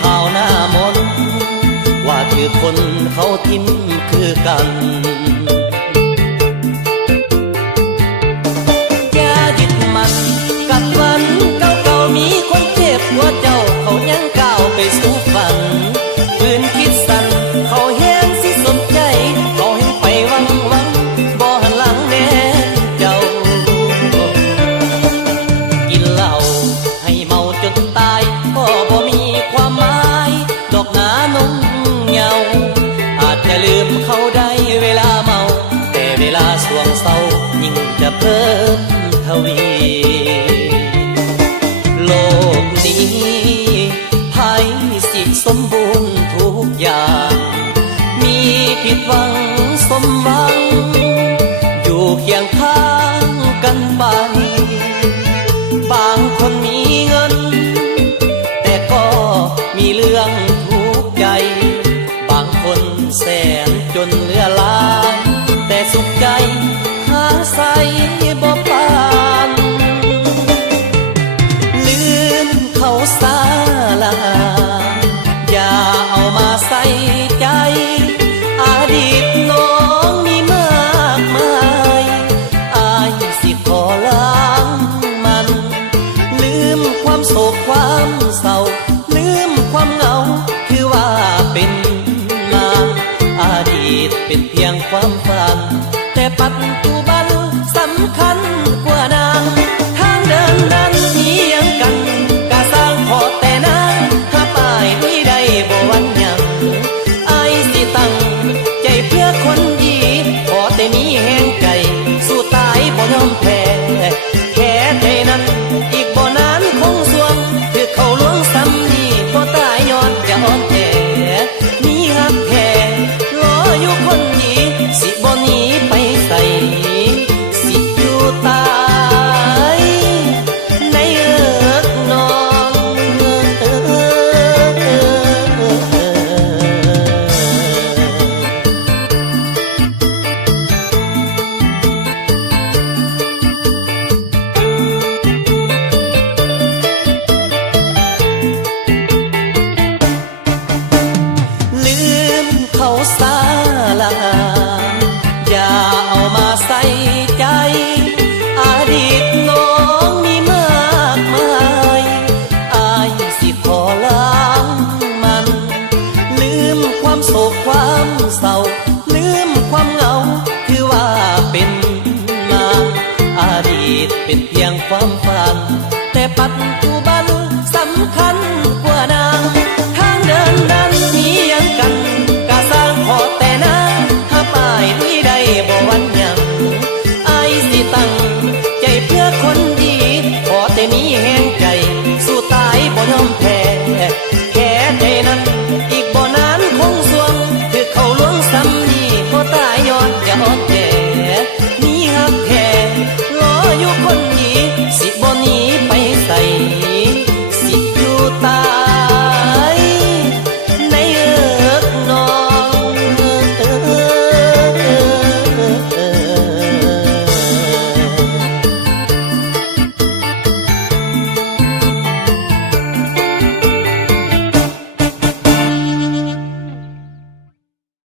ข่าวหน้ามนว่าถือคนเขาทิมคือกันอย่ายึดมันกับวันเก่าๆมีคนเจ็บหัวเจ้าเขายังก้าวไปสู่ฝันปืนคิดสั่นเขาแห้งสิสนใจเขาให้ไปวังบ่หันหลังแน่เจ้ากินเหล้าให้เมาจนตายก็บ่มีความหมายดอกหนานุ่งเหงาอาจจะลืมเขาได้เวลาเมาแต่เวลาสวงเศร้ายิ่งจะเพิ่มทวีโลกนี้ไผสิสมบูรณ์ทุกอย่างมีผิดหวังสมหวังอยู่เคียงข้างกันไปบางคนมีเงินแต่ก็มีเรื่องทุกข์ใจบางคนแสนจนเหลือล้านแต่สุขใจหาใส่บ่ปานลืมเขาสาลาอย่าเอามาใส่ใจอดีตน้องมีมากมายอายสิขอล้างมันลืมความโศกความเศร้าลืมความเหงาคือว่าเป็นมาอดีตเป็นเพียงความฝันแต่ปัจจุบันสำคัญกว่านางทางเดินนั้นมียังกันกะสร้างขอแต่นางถ้าป้ายนี้ได้บ่วันยังอายสิตั้งใจเพื่อคนดีขอแต่มีแห่งใจสู้ตายบ่ยอมแพ้แค่ใจนั้นอีกบ่นานคงสวงคือเขาลวงซ้ำนี่บ่ตายย้อนจะอ่อนแอมีฮักแท้รออยู่คนดีสิบ่หนีไปใส่สิอยู่ตายในเอิกน้องลืมเขาสาลาอย่าเอามาใส่ใจอดีตน้องมีมากมายอายสิขอล้างมันลืมความโศกความเศร้าลืมความเหงาคือว่าเป็นมาอดีตเป็นเพียงความฝันแต่ปัจจุ